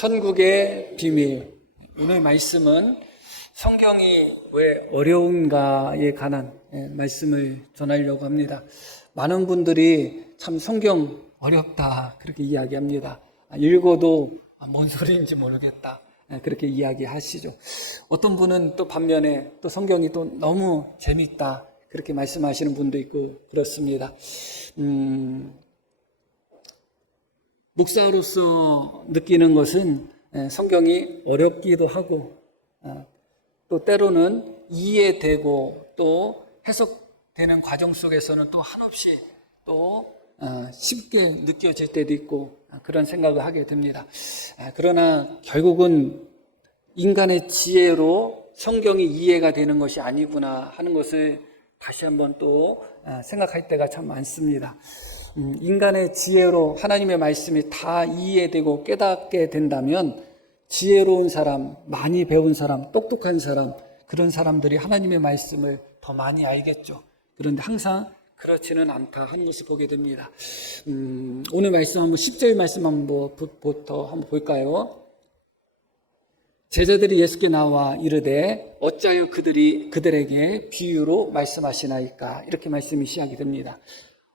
천국의 비밀. 오늘 말씀은 성경이 왜 어려운가에 관한 말씀을 전하려고 합니다. 많은 분들이 참 성경 어렵다 그렇게 이야기합니다. 읽어도 뭔 소리인지 모르겠다 그렇게 이야기하시죠. 어떤 분은 또 반면에 또 성경이 또 너무 재밌다 그렇게 말씀하시는 분도 있고 그렇습니다. 목사로서 느끼는 것은 성경이 어렵기도 하고 또 때로는 이해되고 또 해석되는 과정 속에서는 또 한없이 또 쉽게 느껴질 때도 있고 그런 생각을 하게 됩니다. 그러나 결국은 인간의 지혜로 성경이 이해가 되는 것이 아니구나 하는 것을 다시 한번 또 생각할 때가 참 많습니다. 인간의 지혜로 하나님의 말씀이 다 이해되고 깨닫게 된다면 지혜로운 사람, 많이 배운 사람, 똑똑한 사람, 그런 사람들이 하나님의 말씀을 더 많이 알겠죠. 그런데 항상 그렇지는 않다 하는 것을 보게 됩니다. 오늘 말씀 한번 10절 말씀 한번 볼까요? 제자들이 예수께 나와 이르되 어찌하여 그들에게 비유로 말씀하시나이까? 이렇게 말씀이 시작이 됩니다.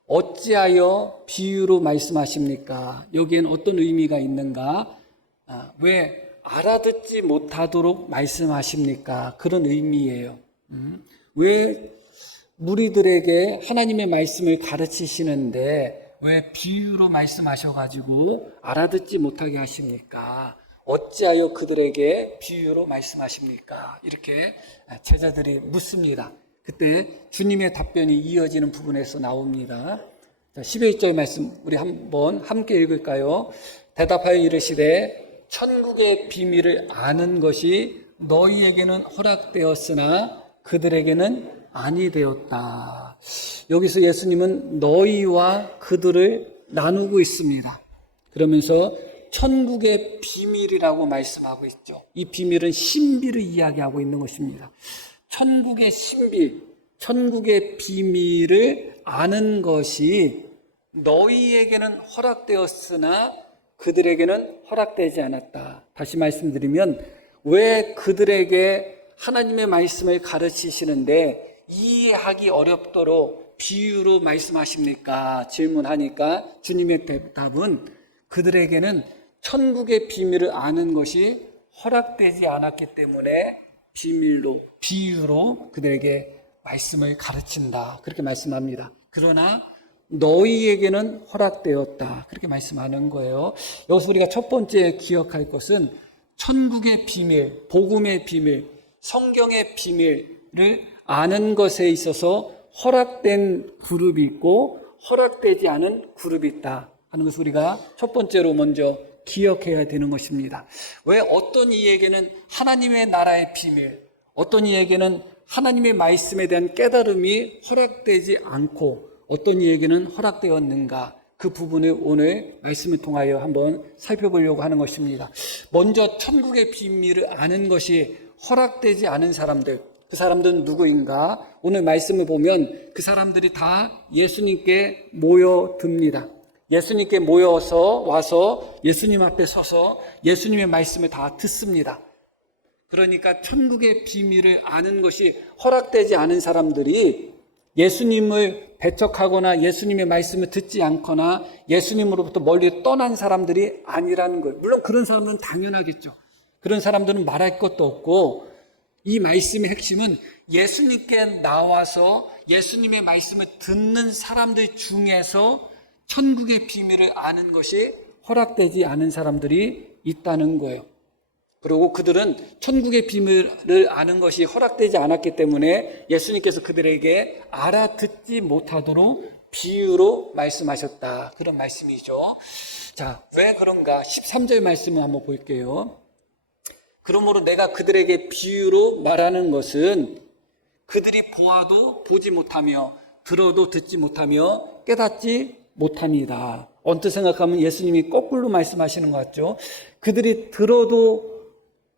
어찌하여 비유로 말씀하십니까? 여기엔 어떤 의미가 있는가? 왜 알아듣지 못하도록 말씀하십니까? 그런 의미예요. 왜 무리들에게 하나님의 말씀을 가르치시는데 왜 비유로 말씀하셔가지고 알아듣지 못하게 하십니까? 어찌하여 그들에게 비유로 말씀하십니까? 이렇게 제자들이 묻습니다. 그때 주님의 답변이 이어지는 부분에서 나옵니다. 11절 말씀 우리 한번 함께 읽을까요? 대답하여 이르시되 천국의 비밀을 아는 것이 너희에게는 허락되었으나 그들에게는 아니 되었다. 여기서 예수님은 너희와 그들을 나누고 있습니다. 그러면서 천국의 비밀이라고 말씀하고 있죠. 이 비밀은 신비를 이야기하고 있는 것입니다. 천국의 신비, 천국의 비밀을 아는 것이 너희에게는 허락되었으나 그들에게는 허락되지 않았다. 다시 말씀드리면 왜 그들에게 하나님의 말씀을 가르치시는데 이해하기 어렵도록 비유로 말씀하십니까? 질문하니까 주님의 대답은 그들에게는 천국의 비밀을 아는 것이 허락되지 않았기 때문에 비유로 그들에게 말씀을 가르친다. 그렇게 말씀합니다. 그러나 너희에게는 허락되었다. 그렇게 말씀하는 거예요. 여기서 우리가 첫 번째 기억할 것은 천국의 비밀, 복음의 비밀, 성경의 비밀을 아는 것에 있어서 허락된 그룹이 있고 허락되지 않은 그룹이 있다 하는 것을 우리가 첫 번째로 먼저 기억해야 되는 것입니다. 왜 어떤 이에게는 하나님의 나라의 비밀, 어떤 이에게는 하나님의 말씀에 대한 깨달음이 허락되지 않고 어떤 이에게는 허락되었는가? 그 부분을 오늘 말씀을 통하여 한번 살펴보려고 하는 것입니다. 먼저 천국의 비밀을 아는 것이 허락되지 않은 사람들, 그 사람들은 누구인가? 오늘 말씀을 보면 그 사람들이 다 예수님께 모여듭니다. 예수님께 와서 예수님 앞에 서서 예수님의 말씀을 다 듣습니다. 그러니까 천국의 비밀을 아는 것이 허락되지 않은 사람들이 예수님을 배척하거나 예수님의 말씀을 듣지 않거나 예수님으로부터 멀리 떠난 사람들이 아니라는 거예요. 물론 그런 사람들은 당연하겠죠. 그런 사람들은 말할 것도 없고 이 말씀의 핵심은 예수님께 나와서 예수님의 말씀을 듣는 사람들 중에서 천국의 비밀을 아는 것이 허락되지 않은 사람들이 있다는 거예요. 그리고 그들은 천국의 비밀을 아는 것이 허락되지 않았기 때문에 예수님께서 그들에게 알아듣지 못하도록 비유로 말씀하셨다. 그런 말씀이죠. 자, 왜 그런가? 13절 말씀을 한번 볼게요. 그러므로 내가 그들에게 비유로 말하는 것은 그들이 보아도 보지 못하며 들어도 듣지 못하며 깨닫지 못합니다. 언뜻 생각하면 예수님이 거꾸로 말씀하시는 것 같죠. 그들이 들어도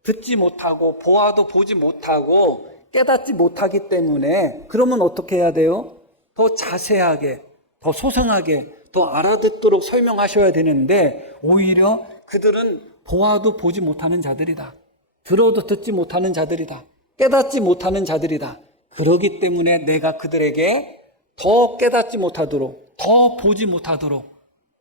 듣지 못하고 보아도 보지 못하고 깨닫지 못하기 때문에 그러면 어떻게 해야 돼요? 더 자세하게, 더 소상하게, 더 알아듣도록 설명하셔야 되는데 오히려 그들은 보아도 보지 못하는 자들이다. 들어도 듣지 못하는 자들이다. 깨닫지 못하는 자들이다. 그러기 때문에 내가 그들에게 더 깨닫지 못하도록, 더 보지 못하도록,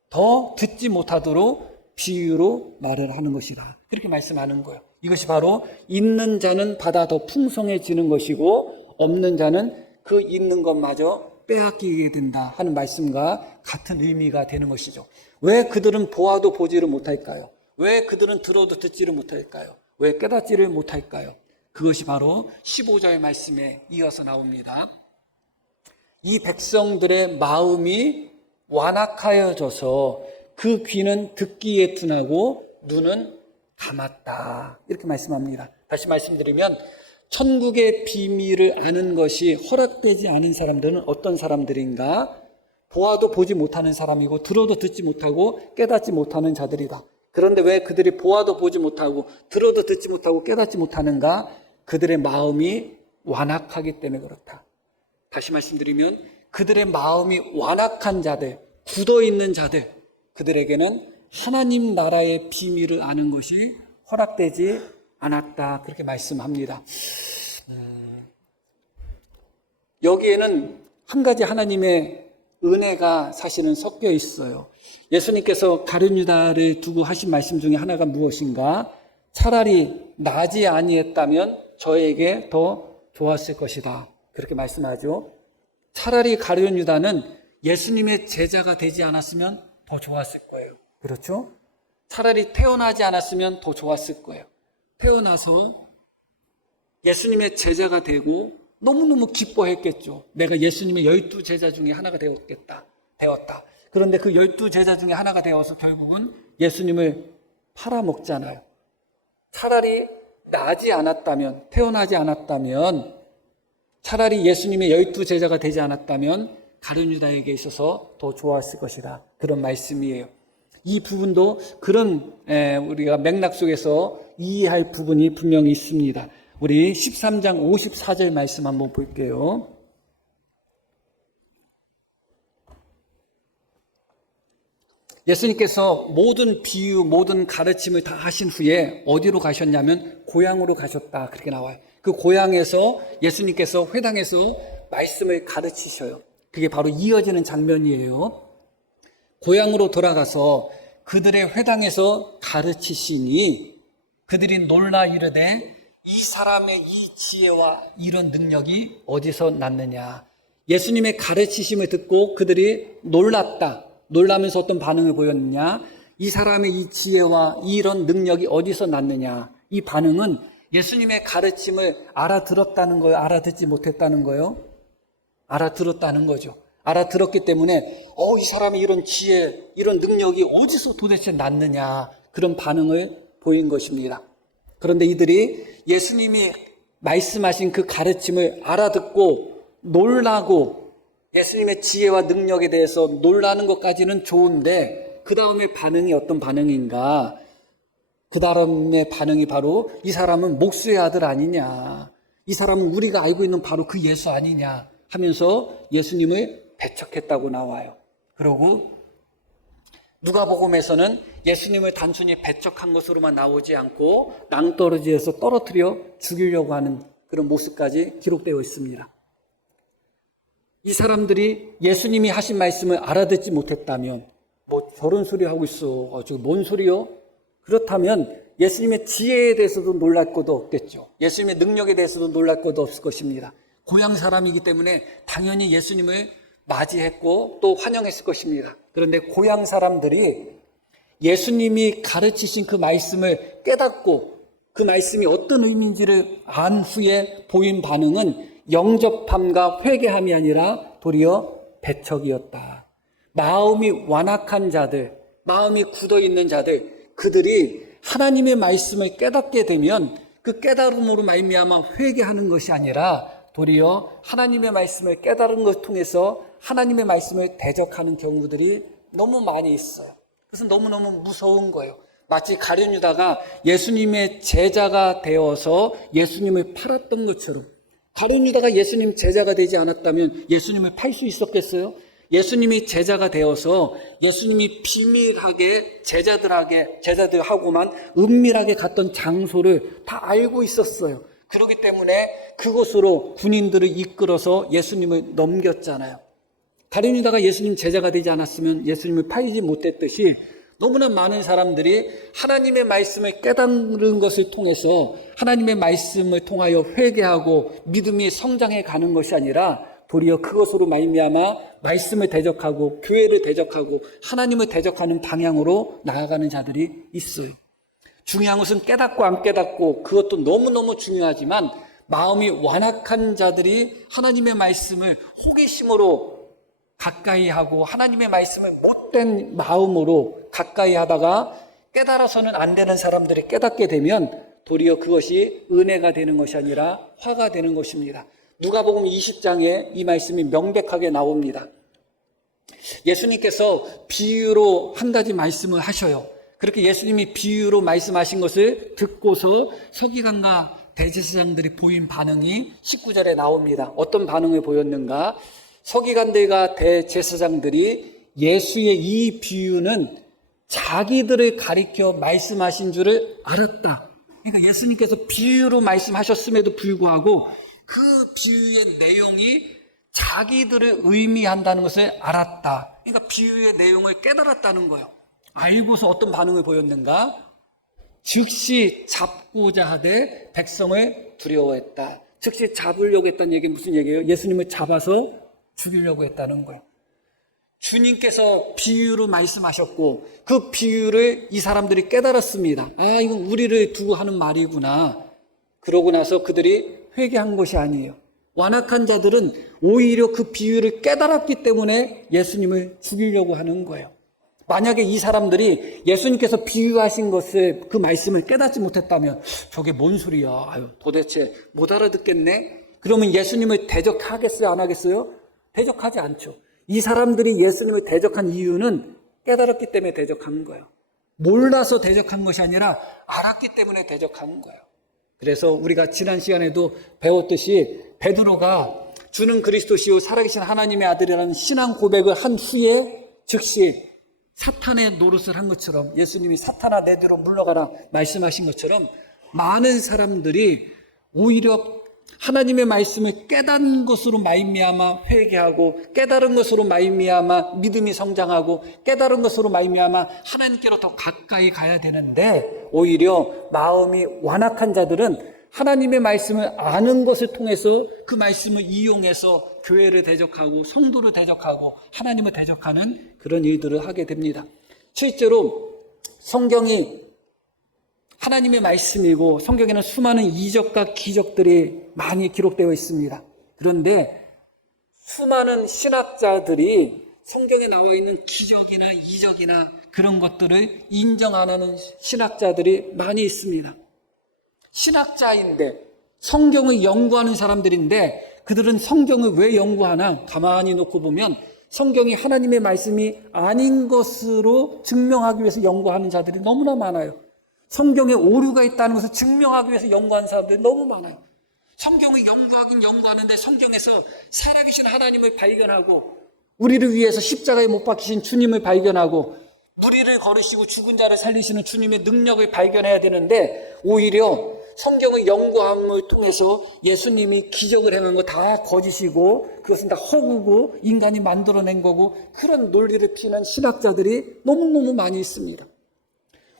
더 듣지 못하도록 비유로 말을 하는 것이다. 그렇게 말씀하는 거예요. 이것이 바로 있는 자는 받아 더 풍성해지는 것이고 없는 자는 그 있는 것마저 빼앗기게 된다 하는 말씀과 같은 의미가 되는 것이죠. 왜 그들은 보아도 보지를 못할까요? 왜 그들은 들어도 듣지를 못할까요? 왜 깨닫지를 못할까요? 그것이 바로 15절의 말씀에 이어서 나옵니다. 이 백성들의 마음이 완악하여져서 그 귀는 듣기에 둔하고 눈은 감았다. 이렇게 말씀합니다. 다시 말씀드리면 천국의 비밀을 아는 것이 허락되지 않은 사람들은 어떤 사람들인가? 보아도 보지 못하는 사람이고 들어도 듣지 못하고 깨닫지 못하는 자들이다. 그런데 왜 그들이 보아도 보지 못하고 들어도 듣지 못하고 깨닫지 못하는가? 그들의 마음이 완악하기 때문에 그렇다. 다시 말씀드리면 그들의 마음이 완악한 자들, 굳어있는 자들, 그들에게는 하나님 나라의 비밀을 아는 것이 허락되지 않았다. 그렇게 말씀합니다. 여기에는 한 가지 하나님의 은혜가 사실은 섞여 있어요. 예수님께서 가룟 유다를 두고 하신 말씀 중에 하나가 무엇인가? 차라리 나지 아니했다면 저에게 더 좋았을 것이다. 그렇게 말씀하죠. 차라리 가룟 유다는 예수님의 제자가 되지 않았으면 더 좋았을 거예요. 그렇죠? 차라리 태어나지 않았으면 더 좋았을 거예요. 태어나서 예수님의 제자가 되고 너무너무 기뻐했겠죠. 내가 예수님의 12제자 중에 하나가 되었다. 그런데 그 12제자 중에 하나가 되어서 결국은 예수님을 팔아먹잖아요. 차라리 나지 않았다면, 태어나지 않았다면, 차라리 예수님의 12제자가 되지 않았다면 가룟 유다에게 있어서 더 좋았을 것이다. 그런 말씀이에요. 이 부분도 그런 우리가 맥락 속에서 이해할 부분이 분명히 있습니다. 우리 13장 54절 말씀 한번 볼게요. 예수님께서 모든 비유, 모든 가르침을 다 하신 후에 어디로 가셨냐면 고향으로 가셨다. 그렇게 나와요. 그 고향에서 예수님께서 회당에서 말씀을 가르치셔요. 그게 바로 이어지는 장면이에요. 고향으로 돌아가서 그들의 회당에서 가르치시니 그들이 놀라 이르되 이 사람의 이 지혜와 이런 능력이 어디서 났느냐. 예수님의 가르치심을 듣고 그들이 놀랐다. 놀라면서 어떤 반응을 보였느냐. 이 사람의 이 지혜와 이런 능력이 어디서 났느냐. 이 반응은 예수님의 가르침을 알아들었다는 거예요? 알아듣지 못했다는 거예요? 알아들었다는 거죠. 알아들었기 때문에 이 사람의 이런 지혜, 이런 능력이 어디서 도대체 났느냐. 그런 반응을 보인 것입니다. 그런데 이들이 예수님이 말씀하신 그 가르침을 알아듣고 놀라고 예수님의 지혜와 능력에 대해서 놀라는 것까지는 좋은데 그 다음에 반응이 어떤 반응인가? 그 다음에 반응이 바로 이 사람은 목수의 아들 아니냐? 이 사람은 우리가 알고 있는 바로 그 예수 아니냐? 하면서 예수님을 배척했다고 나와요. 그리고 누가복음에서는 예수님을 단순히 배척한 것으로만 나오지 않고 낭떠러지에서 떨어뜨려 죽이려고 하는 그런 모습까지 기록되어 있습니다. 이 사람들이 예수님이 하신 말씀을 알아듣지 못했다면 저런 소리 하고 있어. 저게 뭔 소리요? 그렇다면 예수님의 지혜에 대해서도 놀랄 것도 없겠죠. 예수님의 능력에 대해서도 놀랄 것도 없을 것입니다. 고향 사람이기 때문에 당연히 예수님을 맞이했고 또 환영했을 것입니다. 그런데 고향 사람들이 예수님이 가르치신 그 말씀을 깨닫고 그 말씀이 어떤 의미인지를 안 후에 보인 반응은 영접함과 회개함이 아니라 도리어 배척이었다. 마음이 완악한 자들, 마음이 굳어있는 자들, 그들이 하나님의 말씀을 깨닫게 되면 그 깨달음으로 말미암아 회개하는 것이 아니라 도리어 하나님의 말씀을 깨달은 것을 통해서 하나님의 말씀을 대적하는 경우들이 너무 많이 있어요. 그래서 너무너무 무서운 거예요. 마치 가룟 유다가 예수님의 제자가 되어서 예수님을 팔았던 것처럼 가룟 유다가 예수님 제자가 되지 않았다면 예수님을 팔 수 있었겠어요? 예수님이 제자가 되어서 예수님이 비밀하게 제자들하고만 은밀하게 갔던 장소를 다 알고 있었어요. 그렇기 때문에 그곳으로 군인들을 이끌어서 예수님을 넘겼잖아요. 다른 유다가 예수님 제자가 되지 않았으면 예수님을 팔지 못했듯이 너무나 많은 사람들이 하나님의 말씀을 깨달은 것을 통해서 하나님의 말씀을 통하여 회개하고 믿음이 성장해 가는 것이 아니라 도리어 그것으로 말미암아 말씀을 대적하고 교회를 대적하고 하나님을 대적하는 방향으로 나아가는 자들이 있어요. 중요한 것은 깨닫고 안 깨닫고 그것도 너무너무 중요하지만 마음이 완악한 자들이 하나님의 말씀을 호기심으로 가까이 하고 하나님의 말씀을 못된 마음으로 가까이 하다가 깨달아서는 안 되는 사람들이 깨닫게 되면 도리어 그것이 은혜가 되는 것이 아니라 화가 되는 것입니다. 누가복음 20장에 이 말씀이 명백하게 나옵니다. 예수님께서 비유로 한 가지 말씀을 하셔요. 그렇게 예수님이 비유로 말씀하신 것을 듣고서 서기관과 대제사장들이 보인 반응이 19절에 나옵니다. 어떤 반응을 보였는가? 서기관들과 대제사장들이 예수의 이 비유는 자기들을 가리켜 말씀하신 줄을 알았다. 그러니까 예수님께서 비유로 말씀하셨음에도 불구하고 그 비유의 내용이 자기들을 의미한다는 것을 알았다. 그러니까 비유의 내용을 깨달았다는 거예요. 알고서 어떤 반응을 보였는가? 즉시 잡고자 하되 백성을 두려워했다. 즉시 잡으려고 했다는 얘기는 무슨 얘기예요? 예수님을 잡아서 죽이려고 했다는 거예요. 주님께서 비유로 말씀하셨고 그 비유를 이 사람들이 깨달았습니다. 아, 이건 우리를 두고 하는 말이구나. 그러고 나서 그들이 회개한 것이 아니에요. 완악한 자들은 오히려 그 비유를 깨달았기 때문에 예수님을 죽이려고 하는 거예요. 만약에 이 사람들이 예수님께서 비유하신 것을 그 말씀을 깨닫지 못했다면 저게 뭔 소리야? 아유, 도대체 못 알아듣겠네? 그러면 예수님을 대적하겠어요? 안 하겠어요? 대적하지 않죠. 이 사람들이 예수님을 대적한 이유는 깨달았기 때문에 대적한 거예요. 몰라서 대적한 것이 아니라 알았기 때문에 대적한 거예요. 그래서 우리가 지난 시간에도 배웠듯이 베드로가 주는 그리스도시요 살아계신 하나님의 아들이라는 신앙 고백을 한 후에 즉시 사탄의 노릇을 한 것처럼 예수님이 사탄아 내 뒤로 물러가라 말씀하신 것처럼 많은 사람들이 오히려 하나님의 말씀을 깨달은 것으로 말미암아 회개하고 깨달은 것으로 말미암아 믿음이 성장하고 깨달은 것으로 말미암아 하나님께로 더 가까이 가야 되는데 오히려 마음이 완악한 자들은 하나님의 말씀을 아는 것을 통해서 그 말씀을 이용해서 교회를 대적하고 성도를 대적하고 하나님을 대적하는 그런 일들을 하게 됩니다. 실제로 성경이 하나님의 말씀이고 성경에는 수많은 이적과 기적들이 많이 기록되어 있습니다. 그런데 수많은 신학자들이 성경에 나와 있는 기적이나 이적이나 그런 것들을 인정 안 하는 신학자들이 많이 있습니다. 신학자인데 성경을 연구하는 사람들인데 그들은 성경을 왜 연구하나? 가만히 놓고 보면 성경이 하나님의 말씀이 아닌 것으로 증명하기 위해서 연구하는 자들이 너무나 많아요. 성경에 오류가 있다는 것을 증명하기 위해서 연구하는 사람들이 너무 많아요. 성경을 연구하긴 연구하는데 성경에서 살아계신 하나님을 발견하고 우리를 위해서 십자가에 못 박히신 주님을 발견하고 무리를 걸으시고 죽은 자를 살리시는 주님의 능력을 발견해야 되는데 오히려 성경의 연구함을 통해서 예수님이 기적을 행한 거 다 거짓이고 그것은 다 허구고 인간이 만들어낸 거고 그런 논리를 피는 신학자들이 너무너무 많이 있습니다.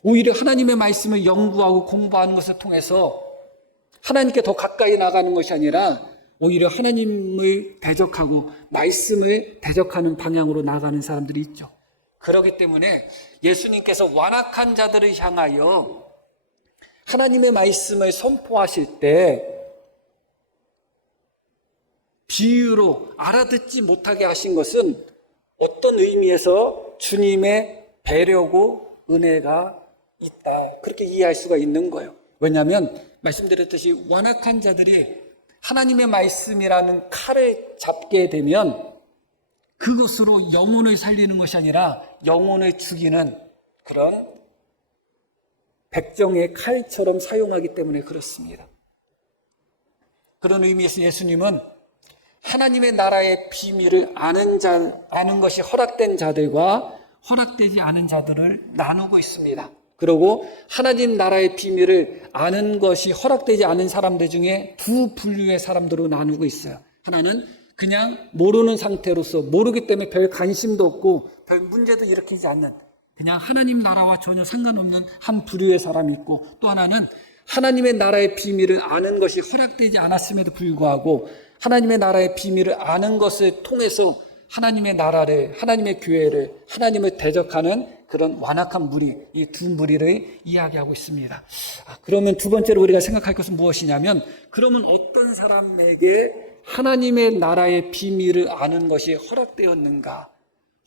오히려 하나님의 말씀을 연구하고 공부하는 것을 통해서 하나님께 더 가까이 나가는 것이 아니라 오히려 하나님을 대적하고 말씀을 대적하는 방향으로 나가는 사람들이 있죠. 그렇기 때문에 예수님께서 완악한 자들을 향하여 하나님의 말씀을 선포하실 때 비유로 알아듣지 못하게 하신 것은 어떤 의미에서 주님의 배려고 은혜가 있다. 그렇게 이해할 수가 있는 거예요. 왜냐하면 말씀드렸듯이 완악한 자들이 하나님의 말씀이라는 칼을 잡게 되면 그것으로 영혼을 살리는 것이 아니라 영혼을 죽이는 그런 백정의 칼처럼 사용하기 때문에 그렇습니다. 그런 의미에서 예수님은 하나님의 나라의 비밀을 아는 것이 허락된 자들과 허락되지 않은 자들을 나누고 있습니다. 그리고 하나님 나라의 비밀을 아는 것이 허락되지 않은 사람들 중에 두 분류의 사람들로 나누고 있어요. 하나는 그냥 모르는 상태로서 모르기 때문에 별 관심도 없고 별 문제도 일으키지 않는 그냥 하나님 나라와 전혀 상관없는 한 부류의 사람이 있고, 또 하나는 하나님의 나라의 비밀을 아는 것이 허락되지 않았음에도 불구하고 하나님의 나라의 비밀을 아는 것을 통해서 하나님의 나라를, 하나님의 교회를, 하나님을 대적하는 그런 완악한 무리, 이 두 무리를 이야기하고 있습니다. 그러면 두 번째로 우리가 생각할 것은 무엇이냐면, 그러면 어떤 사람에게 하나님의 나라의 비밀을 아는 것이 허락되었는가?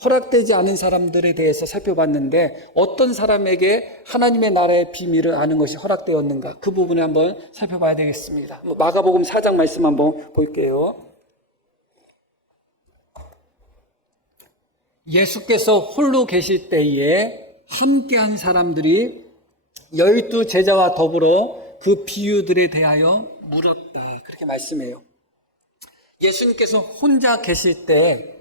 허락되지 않은 사람들에 대해서 살펴봤는데 어떤 사람에게 하나님의 나라의 비밀을 아는 것이 허락되었는가? 그 부분을 한번 살펴봐야 되겠습니다. 마가복음 4장 말씀 한번 볼게요. 예수께서 홀로 계실 때에 함께한 사람들이 12 제자와 더불어 그 비유들에 대하여 물었다. 그렇게 말씀해요. 예수님께서 혼자 계실 때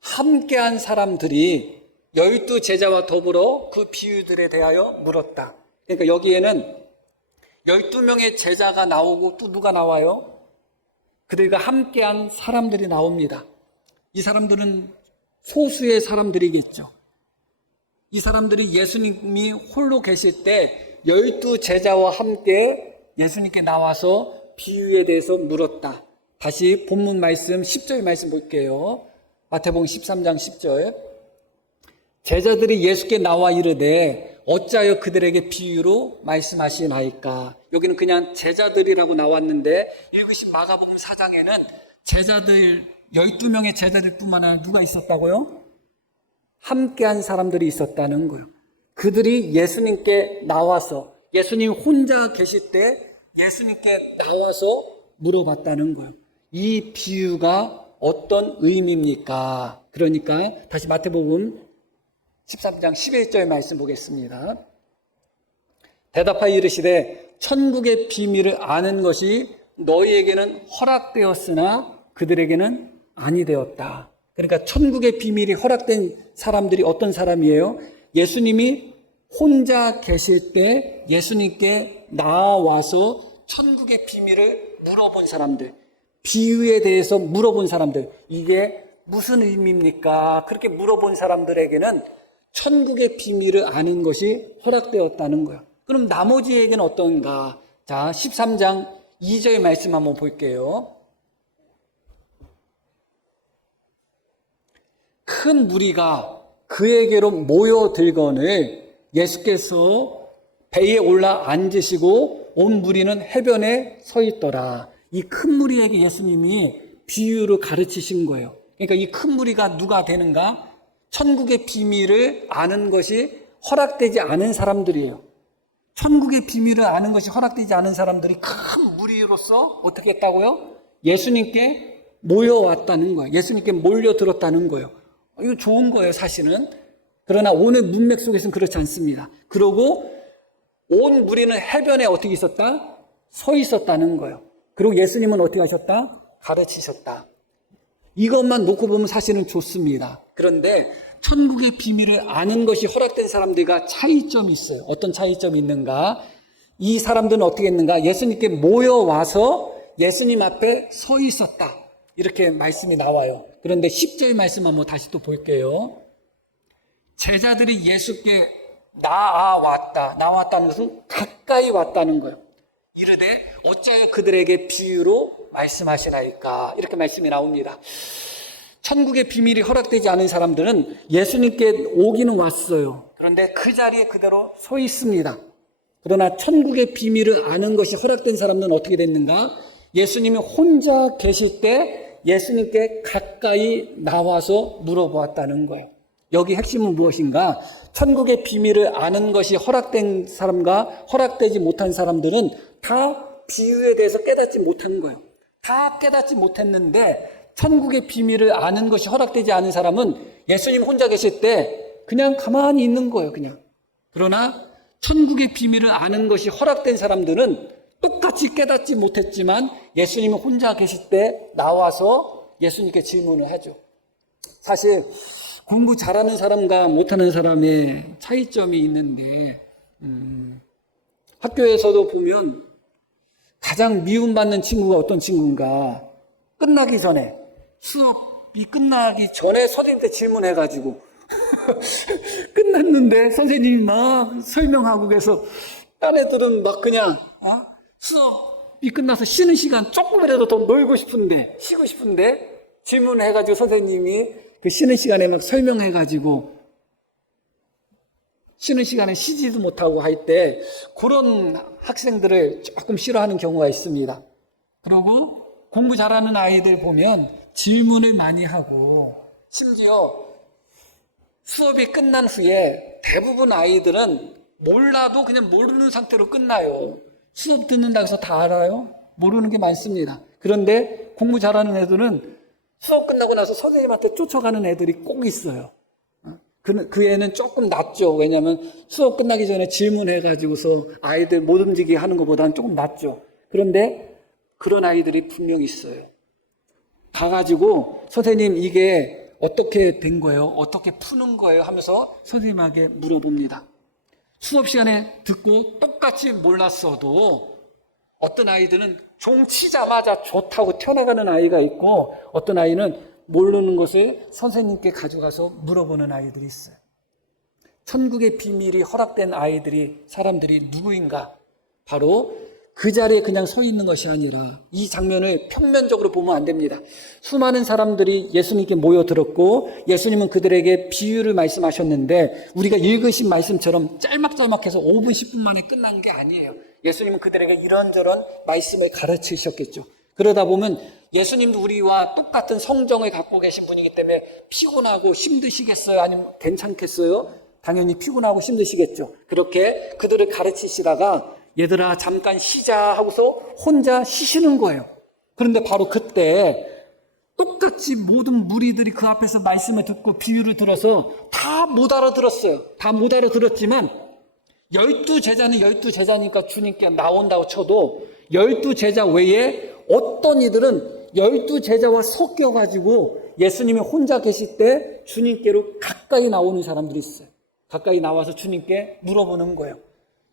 함께한 사람들이 12 제자와 더불어 그 비유들에 대하여 물었다. 그러니까 여기에는 12명의 제자가 나오고 또 누가 나와요? 그들과 함께한 사람들이 나옵니다. 이 사람들은 소수의 사람들이겠죠. 이 사람들이 예수님이 홀로 계실 때 12 제자와 함께 예수님께 나와서 비유에 대해서 물었다. 다시 본문 말씀 10절 말씀 볼게요. 마태복음 13장 10절. 제자들이 예수께 나와 이르되 어찌하여 그들에게 비유로 말씀하시나이까. 여기는 그냥 제자들이라고 나왔는데 읽으신 마가복음 4장에는 제자들 12명의 제자들 뿐만 아니라 누가 있었다고요? 함께한 사람들이 있었다는 거예요. 그들이 예수님께 나와서, 예수님 혼자 계실 때 예수님께 나와서 물어봤다는 거예요. 이 비유가 어떤 의미입니까? 그러니까 다시 마태복음 13장 11절 말씀 보겠습니다. 대답하여 이르시되 천국의 비밀을 아는 것이 너희에게는 허락되었으나 그들에게는 아니 되었다. 그러니까 천국의 비밀이 허락된 사람들이 어떤 사람이에요? 예수님이 혼자 계실 때 예수님께 나와서 천국의 비밀을 물어본 사람들, 비유에 대해서 물어본 사람들, 이게 무슨 의미입니까? 그렇게 물어본 사람들에게는 천국의 비밀을 아는 것이 허락되었다는 거예요. 그럼 나머지에게는 어떤가? 자, 13장 2절 말씀 한번 볼게요. 큰 무리가 그에게로 모여들거늘 예수께서 배에 올라 앉으시고 온 무리는 해변에 서 있더라. 이 큰 무리에게 예수님이 비유로 가르치신 거예요. 그러니까 이 큰 무리가 누가 되는가? 천국의 비밀을 아는 것이 허락되지 않은 사람들이에요. 천국의 비밀을 아는 것이 허락되지 않은 사람들이 큰 무리로서 어떻게 했다고요? 예수님께 모여왔다는 거예요. 예수님께 몰려들었다는 거예요. 이거 좋은 거예요, 사실은. 그러나 오늘 문맥 속에서는 그렇지 않습니다. 그러고 온 무리는 해변에 어떻게 있었다? 서 있었다는 거예요. 그리고 예수님은 어떻게 하셨다? 가르치셨다. 이것만 놓고 보면 사실은 좋습니다. 그런데 천국의 비밀을 아는 것이 허락된 사람들과 차이점이 있어요. 어떤 차이점이 있는가? 이 사람들은 어떻게 했는가? 예수님께 모여와서 예수님 앞에 서 있었다. 이렇게 말씀이 나와요. 그런데 10절 말씀 한번 다시 또 볼게요. 제자들이 예수께 나왔다는 것은 가까이 왔다는 거예요. 이르되 어찌하여 그들에게 비유로 말씀하시나이까. 이렇게 말씀이 나옵니다. 천국의 비밀이 허락되지 않은 사람들은 예수님께 오기는 왔어요. 그런데 그 자리에 그대로 서 있습니다. 그러나 천국의 비밀을 아는 것이 허락된 사람들은 어떻게 됐는가? 예수님이 혼자 계실 때 예수님께 가까이 나와서 물어보았다는 거예요. 여기 핵심은 무엇인가? 천국의 비밀을 아는 것이 허락된 사람과 허락되지 못한 사람들은 다 비유에 대해서 깨닫지 못한 거예요. 다 깨닫지 못했는데 천국의 비밀을 아는 것이 허락되지 않은 사람은 예수님 혼자 계실 때 그냥 가만히 있는 거예요, 그냥. 그러나 천국의 비밀을 아는 것이 허락된 사람들은 똑같이 깨닫지 못했지만 예수님이 혼자 계실 때 나와서 예수님께 질문을 하죠. 사실 공부 잘하는 사람과 못하는 사람의 차이점이 있는데 학교에서도 보면 가장 미움받는 친구가 어떤 친구인가, 끝나기 전에, 수업이 끝나기 전에 선생님한테 질문해가지고 끝났는데 선생님이 막 설명하고 계서 딴 애들은 막 그냥 수업이 끝나서 쉬는 시간 조금이라도 더 놀고 싶은데, 쉬고 싶은데 질문해가지고 선생님이 그 쉬는 시간에 막 설명해가지고 쉬는 시간에 쉬지도 못하고 할 때 그런 학생들을 조금 싫어하는 경우가 있습니다. 그리고 공부 잘하는 아이들 보면 질문을 많이 하고, 심지어 수업이 끝난 후에 대부분 아이들은 몰라도 그냥 모르는 상태로 끝나요. 수업 듣는다고 해서 다 알아요? 모르는 게 많습니다. 그런데 공부 잘하는 애들은 수업 끝나고 나서 선생님한테 쫓아가는 애들이 꼭 있어요. 그 애는 조금 낫죠. 왜냐하면 수업 끝나기 전에 질문해가지고서 아이들 못 움직이게 하는 것보다는 조금 낫죠. 그런데 그런 아이들이 분명히 있어요. 가가지고 선생님 이게 어떻게 된 거예요? 어떻게 푸는 거예요? 하면서 선생님에게 물어봅니다. 수업 시간에 듣고 똑같이 몰랐어도 어떤 아이들은 종 치자마자 좋다고 튀어나가는 아이가 있고, 어떤 아이는 모르는 것을 선생님께 가져가서 물어보는 아이들이 있어요. 천국의 비밀이 허락된 아이들이, 사람들이 누구인가? 바로 그 자리에 그냥 서 있는 것이 아니라, 이 장면을 평면적으로 보면 안 됩니다. 수많은 사람들이 예수님께 모여들었고 예수님은 그들에게 비유를 말씀하셨는데, 우리가 읽으신 말씀처럼 짤막짤막해서 5분 10분 만에 끝난 게 아니에요. 예수님은 그들에게 이런저런 말씀을 가르치셨겠죠. 그러다 보면 예수님도 우리와 똑같은 성정을 갖고 계신 분이기 때문에 피곤하고 힘드시겠어요? 아니면 괜찮겠어요? 당연히 피곤하고 힘드시겠죠. 그렇게 그들을 가르치시다가 얘들아 잠깐 쉬자 하고서 혼자 쉬시는 거예요. 그런데 바로 그때 똑같이 모든 무리들이 그 앞에서 말씀을 듣고 비유를 들어서 다 못 알아들었어요. 다 못 알아들었지만 12제자는 12제자니까 주님께 나온다고 쳐도 12제자 외에 어떤 이들은 12제자와 섞여가지고 예수님이 혼자 계실 때 주님께로 가까이 나오는 사람들이 있어요. 가까이 나와서 주님께 물어보는 거예요.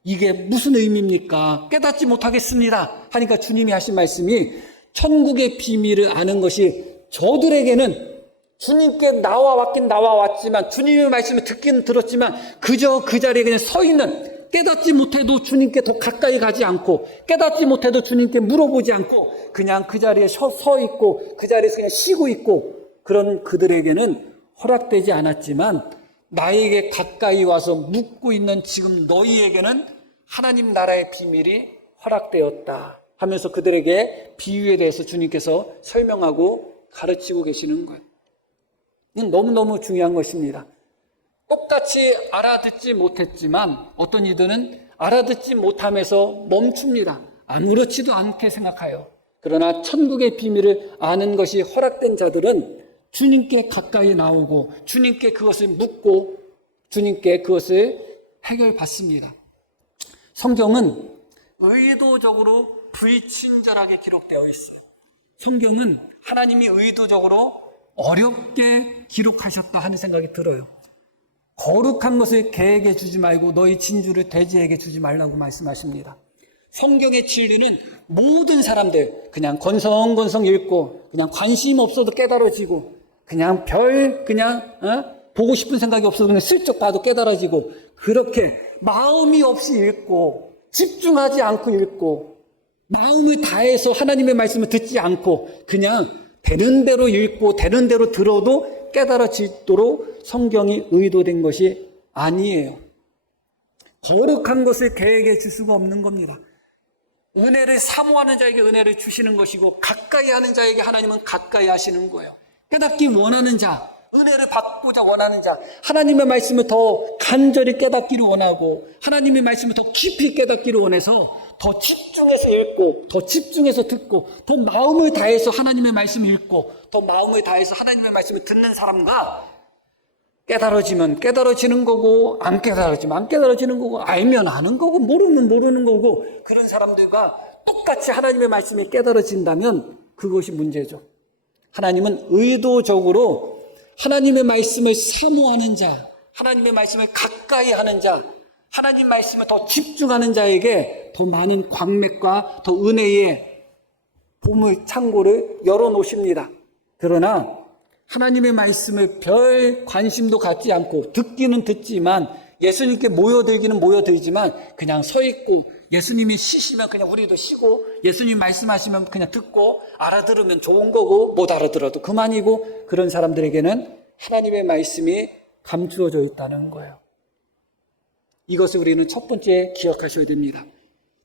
이게 무슨 의미입니까? 깨닫지 못하겠습니다. 하니까 주님이 하신 말씀이, 천국의 비밀을 아는 것이 저들에게는 주님께 나와왔긴 나와왔지만, 주님의 말씀을 듣긴 들었지만 그저 그 자리에 그냥 서 있는, 깨닫지 못해도 주님께 더 가까이 가지 않고, 깨닫지 못해도 주님께 물어보지 않고 그냥 그 자리에 서 있고 그 자리에서 그냥 쉬고 있고, 그런 그들에게는 허락되지 않았지만 나에게 가까이 와서 묻고 있는 지금 너희에게는 하나님 나라의 비밀이 허락되었다 하면서 그들에게 비유에 대해서 주님께서 설명하고 가르치고 계시는 거예요. 이건 너무너무 중요한 것입니다. 똑같이 알아듣지 못했지만 어떤 이들은 알아듣지 못하면서 멈춥니다. 아무렇지도 않게 생각해요. 그러나 천국의 비밀을 아는 것이 허락된 자들은 주님께 가까이 나오고 주님께 그것을 묻고 주님께 그것을 해결받습니다. 성경은 의도적으로 불친절하게 기록되어 있어요. 성경은 하나님이 의도적으로 어렵게 기록하셨다 하는 생각이 들어요. 거룩한 것을 개에게 주지 말고 너희 진주를 돼지에게 주지 말라고 말씀하십니다. 성경의 진리는 모든 사람들 그냥 건성건성 읽고 그냥 관심 없어도 깨달아지고 그냥 보고 싶은 생각이 없어도 그냥 슬쩍 봐도 깨달아지고, 그렇게 마음이 없이 읽고 집중하지 않고 읽고 마음을 다해서 하나님의 말씀을 듣지 않고 그냥 되는 대로 읽고 되는 대로 들어도 깨달아지도록 성경이 의도된 것이 아니에요. 거룩한 것을 개에게 줄 수가 없는 겁니다. 은혜를 사모하는 자에게 은혜를 주시는 것이고 가까이 하는 자에게 하나님은 가까이 하시는 거예요. 깨닫기 원하는 자, 은혜를 받고자 원하는 자, 하나님의 말씀을 더 간절히 깨닫기를 원하고 하나님의 말씀을 더 깊이 깨닫기를 원해서 더 집중해서 읽고 더 집중해서 듣고 더 마음을 다해서 하나님의 말씀을 읽고 더 마음을 다해서 하나님의 말씀을 듣는 사람과, 깨달아지면 깨달아지는 거고 안 깨달아지면 안 깨달아지는 거고 알면 아는 거고 모르면 모르는 거고, 그런 사람들과 똑같이 하나님의 말씀이 깨달아진다면 그것이 문제죠. 하나님은 의도적으로 하나님의 말씀을 사모하는 자, 하나님의 말씀을 가까이 하는 자, 하나님 말씀을 더 집중하는 자에게 더 많은 광맥과 더 은혜의 보물 창고를 열어놓으십니다. 그러나 하나님의 말씀을 별 관심도 갖지 않고 듣기는 듣지만 예수님께 모여들기는 모여들지만 그냥 서 있고 예수님이 쉬시면 그냥 우리도 쉬고 예수님 말씀하시면 그냥 듣고 알아들으면 좋은 거고 못 알아들어도 그만이고 그런 사람들에게는 하나님의 말씀이 감추어져 있다는 거예요. 이것을 우리는 첫 번째 기억하셔야 됩니다.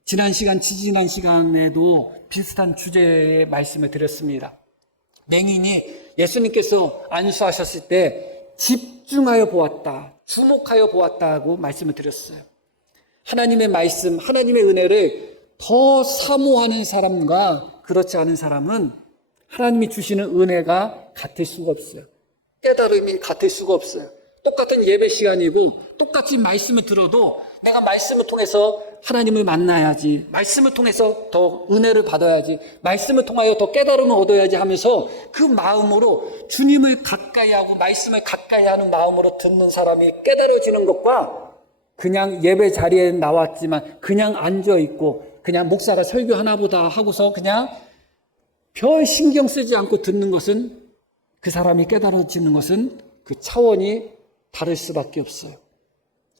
지난 시간에도 비슷한 주제의 말씀을 드렸습니다. 맹인이 예수님께서 안수하셨을 때 집중하여 보았다, 주목하여 보았다고 말씀을 드렸어요. 하나님의 말씀, 하나님의 은혜를 더 사모하는 사람과 그렇지 않은 사람은 하나님이 주시는 은혜가 같을 수가 없어요. 깨달음이 같을 수가 없어요. 똑같은 예배 시간이고 똑같이 말씀을 들어도 내가 말씀을 통해서 하나님을 만나야지, 말씀을 통해서 더 은혜를 받아야지, 말씀을 통하여 더 깨달음을 얻어야지 하면서 그 마음으로 주님을 가까이 하고 말씀을 가까이 하는 마음으로 듣는 사람이 깨달아지는 것과 그냥 예배 자리에 나왔지만 그냥 앉아있고 그냥 목사가 설교하나 보다 하고서 그냥 별 신경 쓰지 않고 듣는 것은, 그 사람이 깨달아지는 것은 그 차원이 다를 수밖에 없어요.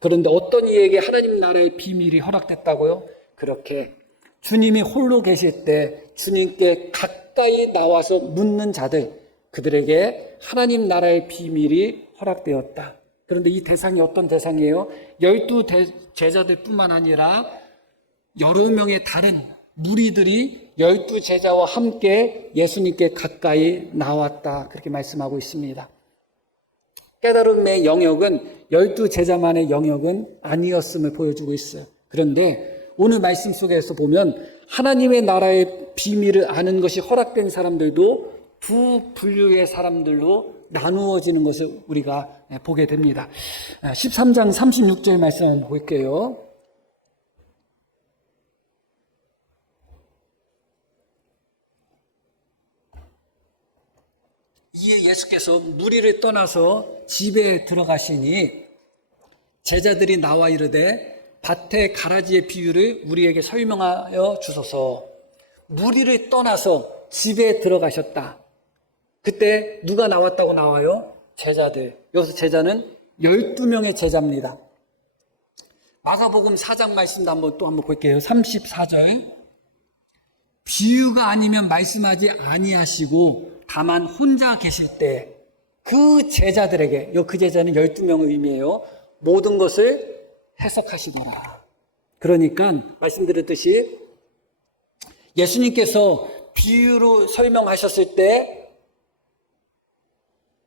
그런데 어떤 이에게 하나님 나라의 비밀이 허락됐다고요? 그렇게 주님이 홀로 계실 때 주님께 가까이 나와서 묻는 자들, 그들에게 하나님 나라의 비밀이 허락되었다. 그런데 이 대상이 어떤 대상이에요? 12 제자들뿐만 아니라 여러 명의 다른 무리들이 12 제자와 함께 예수님께 가까이 나왔다. 그렇게 말씀하고 있습니다. 깨달음의 영역은 12 제자만의 영역은 아니었음을 보여주고 있어요. 그런데 오늘 말씀 속에서 보면 하나님의 나라의 비밀을 아는 것이 허락된 사람들도 두 분류의 사람들로 나누어지는 것을 우리가 보게 됩니다. 13장 36절 말씀 한번 볼게요. 이에 예수께서 무리를 떠나서 집에 들어가시니 제자들이 나와 이르되 밭의 가라지의 비유를 우리에게 설명하여 주소서. 무리를 떠나서 집에 들어가셨다. 그때 누가 나왔다고 나와요? 제자들. 여기서 제자는 12명의 제자입니다. 마가복음 4장 말씀도 한번 볼게요. 34절. 비유가 아니면 말씀하지 아니하시고 다만 혼자 계실 때 그 제자들에게, 그 제자는 12명의 의미예요. 모든 것을 해석하시더라. 그러니까 말씀드렸듯이 예수님께서 비유로 설명하셨을 때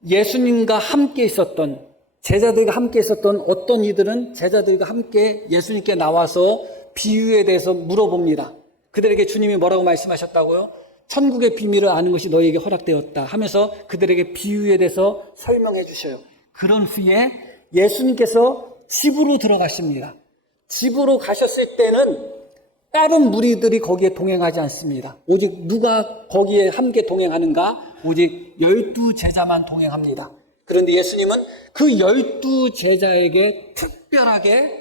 예수님과 함께 있었던, 제자들과 함께 있었던 어떤 이들은 제자들과 함께 예수님께 나와서 비유에 대해서 물어봅니다. 그들에게 주님이 뭐라고 말씀하셨다고요? 천국의 비밀을 아는 것이 너희에게 허락되었다 하면서 그들에게 비유에 대해서 설명해 주셔요. 그런 후에 예수님께서 집으로 들어가십니다. 집으로 가셨을 때는 다른 무리들이 거기에 동행하지 않습니다. 오직 누가 거기에 함께 동행하는가? 오직 12 제자만 동행합니다. 그런데 예수님은 그 12 제자에게 특별하게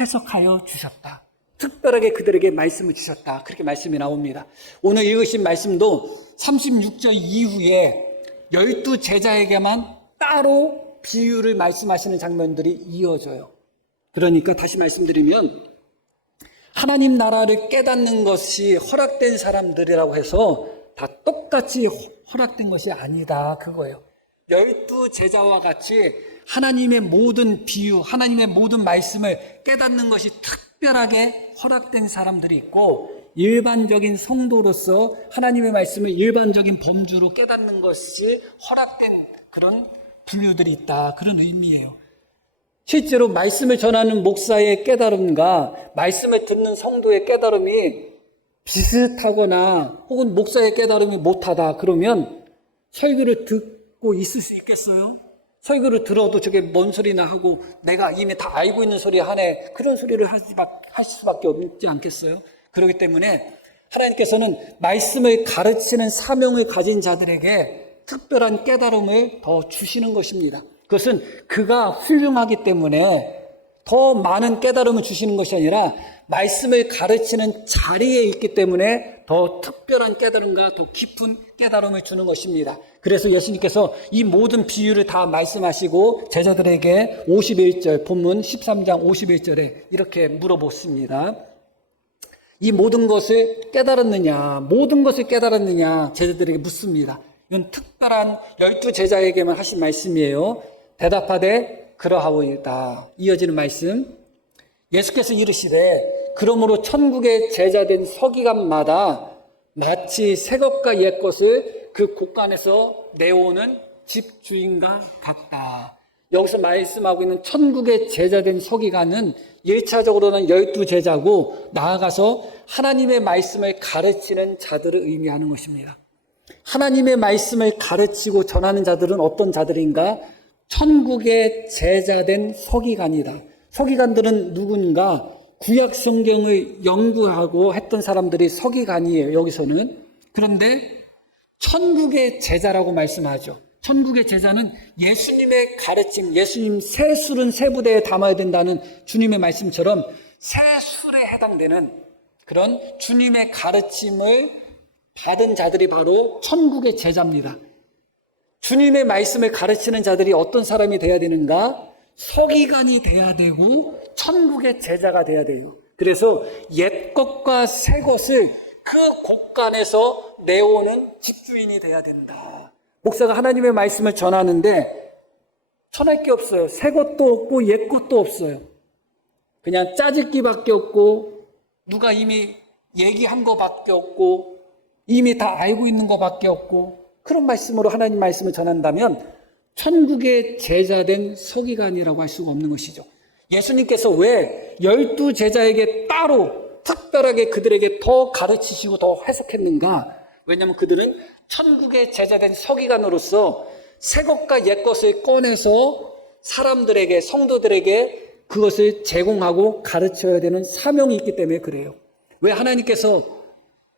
해석하여 주셨다. 특별하게 그들에게 말씀을 주셨다. 그렇게 말씀이 나옵니다. 오늘 읽으신 말씀도 36절 이후에 12 제자에게만 따로 비유를 말씀하시는 장면들이 이어져요. 그러니까 다시 말씀드리면 하나님 나라를 깨닫는 것이 허락된 사람들이라고 해서 다 똑같이 허락된 것이 아니다. 그거예요. 12 제자와 같이 하나님의 모든 비유, 하나님의 모든 말씀을 깨닫는 것이 특별하게 허락된 사람들이 있고, 일반적인 성도로서 하나님의 말씀을 일반적인 범주로 깨닫는 것이 허락된 그런 분류들이 있다. 그런 의미예요. 실제로 말씀을 전하는 목사의 깨달음과 말씀을 듣는 성도의 깨달음이 비슷하거나 혹은 목사의 깨달음이 못하다 그러면 설교를 듣고 있을 수 있겠어요? 설교를 들어도 저게 뭔 소리나 하고 내가 이미 다 알고 있는 소리 하네, 그런 소리를 할 수밖에 없지 않겠어요? 그렇기 때문에 하나님께서는 말씀을 가르치는 사명을 가진 자들에게 특별한 깨달음을 더 주시는 것입니다. 그것은 그가 훌륭하기 때문에 더 많은 깨달음을 주시는 것이 아니라 말씀을 가르치는 자리에 있기 때문에 더 특별한 깨달음과 더 깊은 깨달음을 주는 것입니다. 그래서 예수님께서 이 모든 비유를 다 말씀하시고 제자들에게 51절, 본문 13장 51절에 이렇게 물어보십니다. 이 모든 것을 깨달았느냐, 모든 것을 깨달았느냐 제자들에게 묻습니다. 이건 특별한 12제자에게만 하신 말씀이에요. 대답하되 그러하오이다. 이어지는 말씀. 예수께서 이르시되 그러므로 천국의 제자된 서기관마다 마치 새 것과 옛 것을 그 곳간에서 내오는 집주인과 같다. 여기서 말씀하고 있는 천국의 제자된 서기관은 1차적으로는 12제자고 나아가서 하나님의 말씀을 가르치는 자들을 의미하는 것입니다. 하나님의 말씀을 가르치고 전하는 자들은 어떤 자들인가? 천국의 제자된 서기관이다. 서기관들은 누군가? 구약 성경을 연구하고 했던 사람들이 서기관이에요. 여기서는. 그런데 천국의 제자라고 말씀하죠. 천국의 제자는 예수님의 가르침, 예수님 새 술은 새 부대에 담아야 된다는 주님의 말씀처럼 새 술에 해당되는 그런 주님의 가르침을 받은 자들이 바로 천국의 제자입니다. 주님의 말씀을 가르치는 자들이 어떤 사람이 돼야 되는가? 서기관이 돼야 되고 천국의 제자가 돼야 돼요. 그래서 옛 것과 새 것을 그 곳간에서 내오는 집주인이 돼야 된다. 목사가 하나님의 말씀을 전하는데 전할 게 없어요. 새 것도 없고 옛 것도 없어요. 그냥 짜집기밖에 없고 누가 이미 얘기한 것밖에 없고 이미 다 알고 있는 것밖에 없고 그런 말씀으로 하나님 말씀을 전한다면 천국의 제자된 서기관이라고 할 수가 없는 것이죠. 예수님께서 왜 12제자에게 따로 특별하게 그들에게 더 가르치시고 더 해석했는가? 왜냐하면 그들은 천국의 제자된 서기관으로서 새 것과 옛 것을 꺼내서 사람들에게, 성도들에게 그것을 제공하고 가르쳐야 되는 사명이 있기 때문에 그래요. 왜 하나님께서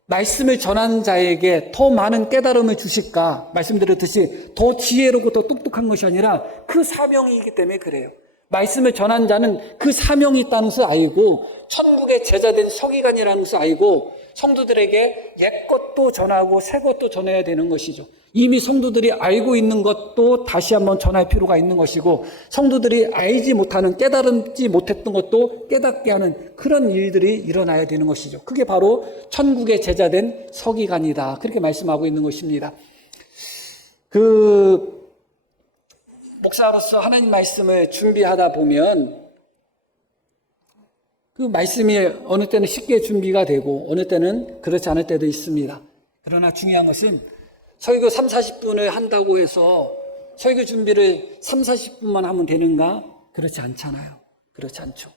말씀을 전하는 자에게 더 많은 깨달음을 주실까? 말씀드렸듯이 더 지혜롭고 더 똑똑한 것이 아니라 그 사명이 있기 때문에 그래요. 말씀을 전하는 자는 그 사명이 있다는 것을 알고 천국의 제자된 서기관이라는 것을 알고 성도들에게 옛 것도 전하고 새 것도 전해야 되는 것이죠. 이미 성도들이 알고 있는 것도 다시 한번 전할 필요가 있는 것이고 성도들이 알지 못하는 깨달지 못했던 것도 깨닫게 하는 그런 일들이 일어나야 되는 것이죠. 그게 바로 천국의 제자된 서기관이다. 그렇게 말씀하고 있는 것입니다. 목사로서 하나님 말씀을 준비하다 보면 그 말씀이 어느 때는 쉽게 준비가 되고 어느 때는 그렇지 않을 때도 있습니다. 그러나 중요한 것은 설교 3, 40분을 한다고 해서 설교 준비를 3, 40분만 하면 되는가? 그렇지 않잖아요. 그렇지 않죠.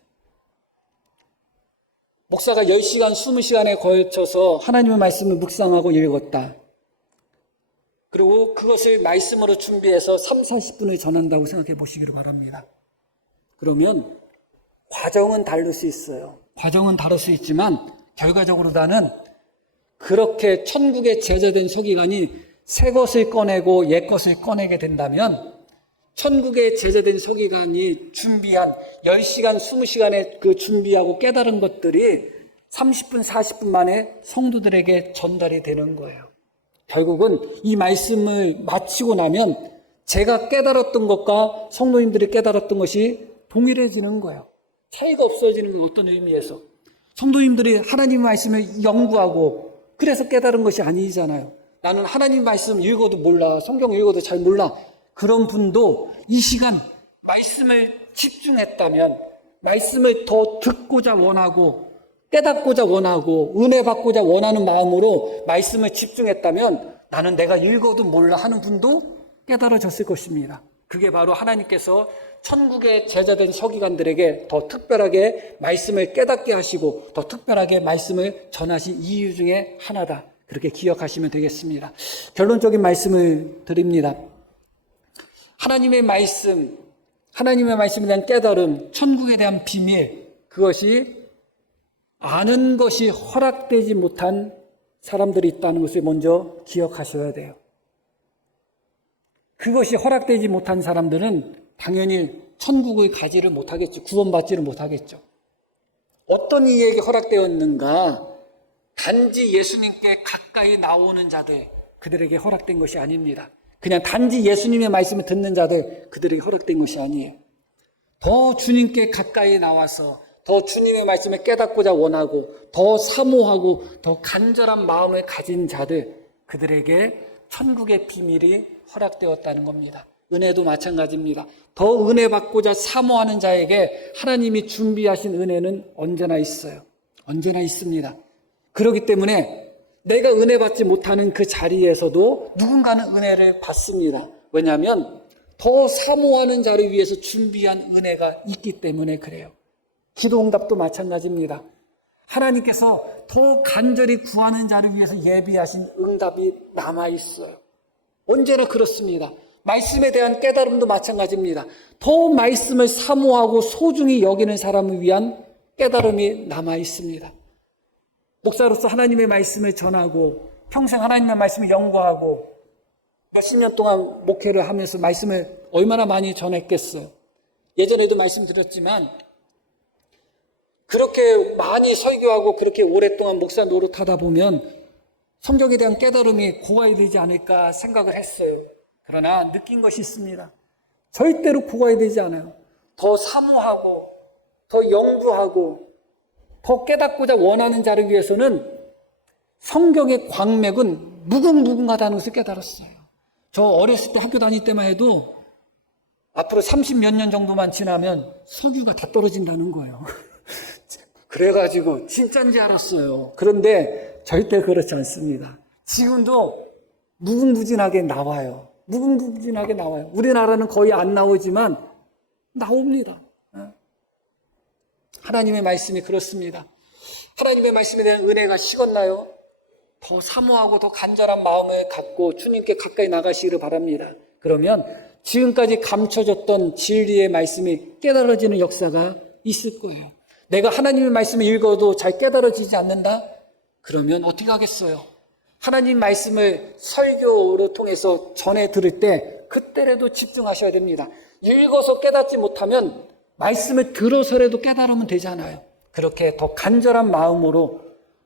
목사가 10시간, 20시간에 걸쳐서 하나님의 말씀을 묵상하고 읽었다. 그리고 그것을 말씀으로 준비해서 3, 40분을 전한다고 생각해 보시기를 바랍니다. 그러면 과정은 다를 수 있어요. 과정은 다를 수 있지만 결과적으로 나는 그렇게 천국의 제자된 서기관이 새 것을 꺼내고 옛 것을 꺼내게 된다면 천국의 제자된 서기관이 준비한 10시간, 20시간에 그 준비하고 깨달은 것들이 30분, 40분 만에 성도들에게 전달이 되는 거예요. 결국은 이 말씀을 마치고 나면 제가 깨달았던 것과 성도님들이 깨달았던 것이 동일해지는 거예요. 차이가 없어지는 건 어떤 의미에서? 성도님들이 하나님의 말씀을 연구하고 그래서 깨달은 것이 아니잖아요. 나는 하나님 말씀 읽어도 몰라. 성경 읽어도 잘 몰라. 그런 분도 이 시간 말씀을 집중했다면 말씀을 더 듣고자 원하고 깨닫고자 원하고 은혜 받고자 원하는 마음으로 말씀을 집중했다면 나는 내가 읽어도 몰라 하는 분도 깨달아졌을 것입니다. 그게 바로 하나님께서 천국의 제자된 서기관들에게 더 특별하게 말씀을 깨닫게 하시고 더 특별하게 말씀을 전하신 이유 중에 하나다. 그렇게 기억하시면 되겠습니다. 결론적인 말씀을 드립니다. 하나님의 말씀에 대한 깨달음, 천국에 대한 비밀, 그것이 아는 것이 허락되지 못한 사람들이 있다는 것을 먼저 기억하셔야 돼요. 그것이 허락되지 못한 사람들은 당연히 천국을 가지를 못하겠죠. 구원받지를 못하겠죠. 어떤 이에게 허락되었는가? 단지 예수님께 가까이 나오는 자들, 그들에게 허락된 것이 아닙니다. 그냥 단지 예수님의 말씀을 듣는 자들, 그들에게 허락된 것이 아니에요. 더 주님께 가까이 나와서 더 주님의 말씀을 깨닫고자 원하고 더 사모하고 더 간절한 마음을 가진 자들, 그들에게 천국의 비밀이 허락되었다는 겁니다. 은혜도 마찬가지입니다. 더 은혜 받고자 사모하는 자에게 하나님이 준비하신 은혜는 언제나 있어요. 언제나 있습니다. 그렇기 때문에 내가 은혜 받지 못하는 그 자리에서도 누군가는 은혜를 받습니다. 왜냐하면 더 사모하는 자를 위해서 준비한 은혜가 있기 때문에 그래요. 기도응답도 마찬가지입니다. 하나님께서 더 간절히 구하는 자를 위해서 예비하신 응답이 남아있어요. 언제나 그렇습니다. 말씀에 대한 깨달음도 마찬가지입니다. 더 말씀을 사모하고 소중히 여기는 사람을 위한 깨달음이 남아있습니다. 목사로서 하나님의 말씀을 전하고 평생 하나님의 말씀을 연구하고 몇십 년 동안 목회를 하면서 말씀을 얼마나 많이 전했겠어요. 예전에도 말씀드렸지만 그렇게 많이 설교하고 그렇게 오랫동안 목사 노릇하다 보면 성경에 대한 깨달음이 고갈되지 않을까 생각을 했어요. 그러나 느낀 것이 있습니다. 절대로 고갈되지 않아요. 더 사모하고 더 연구하고 더 깨닫고자 원하는 자를 위해서는 성경의 광맥은 무궁무궁하다는 것을 깨달았어요. 저 어렸을 때 학교 다닐 때만 해도 앞으로 30몇 년 정도만 지나면 석유가 다 떨어진다는 거예요. 그래가지고 진짜인지 알았어요. 그런데 절대 그렇지 않습니다. 지금도 무궁무진하게 나와요. 무궁무진하게 나와요. 우리나라는 거의 안 나오지만 나옵니다. 하나님의 말씀이 그렇습니다. 하나님의 말씀에 대한 은혜가 식었나요? 더 사모하고 더 간절한 마음을 갖고 주님께 가까이 나가시기를 바랍니다. 그러면 지금까지 감춰졌던 진리의 말씀이 깨달아지는 역사가 있을 거예요. 내가 하나님의 말씀을 읽어도 잘 깨달아지지 않는다? 그러면 어떻게 하겠어요? 하나님 말씀을 설교로 통해서 전해 들을 때 그때라도 집중하셔야 됩니다. 읽어서 깨닫지 못하면 말씀을 들어서라도 깨달으면 되잖아요. 그렇게 더 간절한 마음으로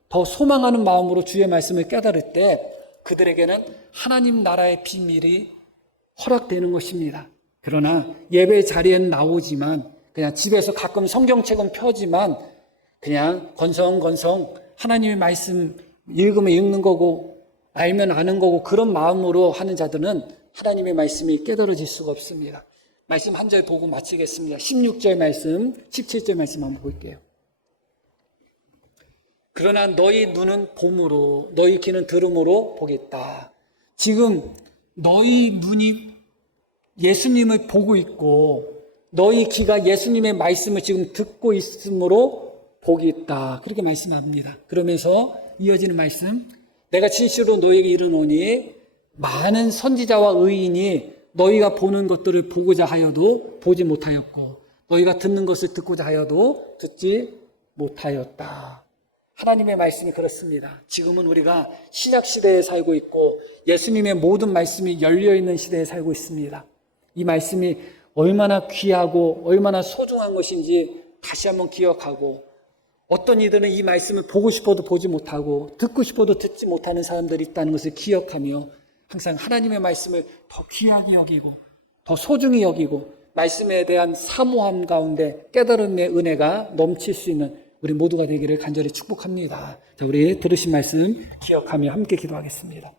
더 소망하는 마음으로 주의 말씀을 깨달을 때 그들에게는 하나님 나라의 비밀이 허락되는 것입니다. 그러나 예배 자리에는 나오지만 그냥 집에서 가끔 성경책은 펴지만 그냥 건성건성 하나님의 말씀 읽으면 읽는 거고 알면 아는 거고 그런 마음으로 하는 자들은 하나님의 말씀이 깨달아질 수가 없습니다. 말씀 한 절 보고 마치겠습니다. 16절 말씀, 17절 말씀 한번 볼게요. 그러나 너희 눈은 봄으로 너희 귀는 들음으로 보겠다. 지금 너희 눈이 예수님을 보고 있고 너희 귀가 예수님의 말씀을 지금 듣고 있으므로 복이 있다. 그렇게 말씀합니다. 그러면서 이어지는 말씀, 내가 진실로 너희에게 이르노니 많은 선지자와 의인이 너희가 보는 것들을 보고자 하여도 보지 못하였고 너희가 듣는 것을 듣고자 하여도 듣지 못하였다. 하나님의 말씀이 그렇습니다. 지금은 우리가 신약시대에 살고 있고 예수님의 모든 말씀이 열려있는 시대에 살고 있습니다. 이 말씀이 얼마나 귀하고 얼마나 소중한 것인지 다시 한번 기억하고 어떤 이들은 이 말씀을 보고 싶어도 보지 못하고 듣고 싶어도 듣지 못하는 사람들이 있다는 것을 기억하며 항상 하나님의 말씀을 더 귀하게 여기고 더 소중히 여기고 말씀에 대한 사모함 가운데 깨달음의 은혜가 넘칠 수 있는 우리 모두가 되기를 간절히 축복합니다. 자, 우리 들으신 말씀 기억하며 함께 기도하겠습니다.